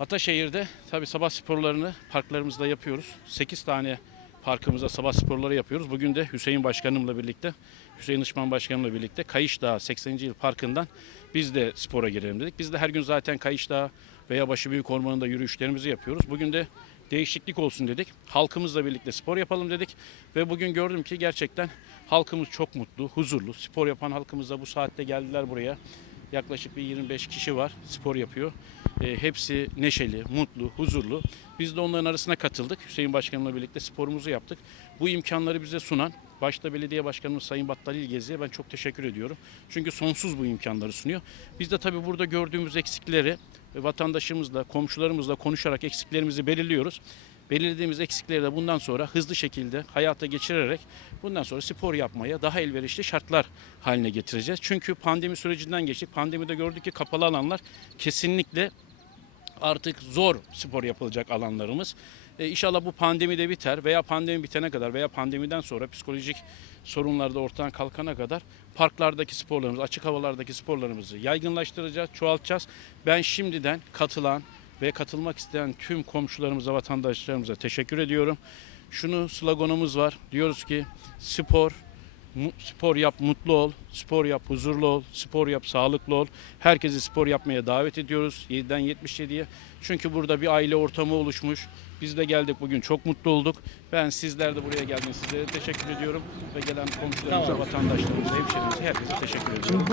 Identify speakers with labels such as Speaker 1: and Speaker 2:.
Speaker 1: Ataşehir'de tabii sabah sporlarını parklarımızda yapıyoruz. 8 tane parkımızda sabah sporları yapıyoruz. Bugün de Hüseyin Başkanımla birlikte, Hüseyin Işman Başkanımla birlikte Kayış Dağı 80. yıl parkından biz de spora girelim dedik. Biz de her gün zaten Kayış Dağı veya Başıbüyük Ormanı'nda yürüyüşlerimizi yapıyoruz. Bugün de değişiklik olsun dedik. Halkımızla birlikte spor yapalım dedik. Ve bugün gördüm ki gerçekten halkımız çok mutlu, huzurlu. Spor yapan halkımız da bu saatte geldiler buraya. Yaklaşık bir 25 kişi var spor yapıyor. E, hepsi neşeli, mutlu, huzurlu. Biz de onların arasına katıldık. Hüseyin Başkanımla birlikte sporumuzu yaptık. Bu imkanları bize sunan başta belediye başkanımız Sayın Battal İlgezi'ye ben çok teşekkür ediyorum. Çünkü sonsuz bu imkanları sunuyor. Biz de tabii burada gördüğümüz eksikleri vatandaşımızla, komşularımızla konuşarak eksiklerimizi belirliyoruz. Belirlediğimiz eksikleri de bundan sonra hızlı şekilde hayata geçirerek bundan sonra spor yapmaya daha elverişli şartlar haline getireceğiz. Çünkü pandemi sürecinden geçtik. Pandemide gördük ki kapalı alanlar kesinlikle artık zor spor yapılacak alanlarımız. E, inşallah bu pandemi de biter veya pandemi bitene kadar veya pandemiden sonra psikolojik sorunlar da ortadan kalkana kadar parklardaki sporlarımızı, açık havalardaki sporlarımızı yaygınlaştıracağız, çoğaltacağız. Ben şimdiden katılan ve katılmak isteyen tüm komşularımıza, vatandaşlarımıza teşekkür ediyorum. Şunu sloganımız var. Diyoruz ki spor, spor yap mutlu ol, spor yap huzurlu ol, spor yap sağlıklı ol. Herkesi spor yapmaya davet ediyoruz 7'den 77'ye. Çünkü burada bir aile ortamı oluşmuş. Biz de geldik bugün çok mutlu olduk. Ben sizler de buraya geldiniz. Sizlere teşekkür ediyorum. Ve gelen komşularımıza, vatandaşlarımıza, hemşehrilerimize herkese teşekkür ediyorum.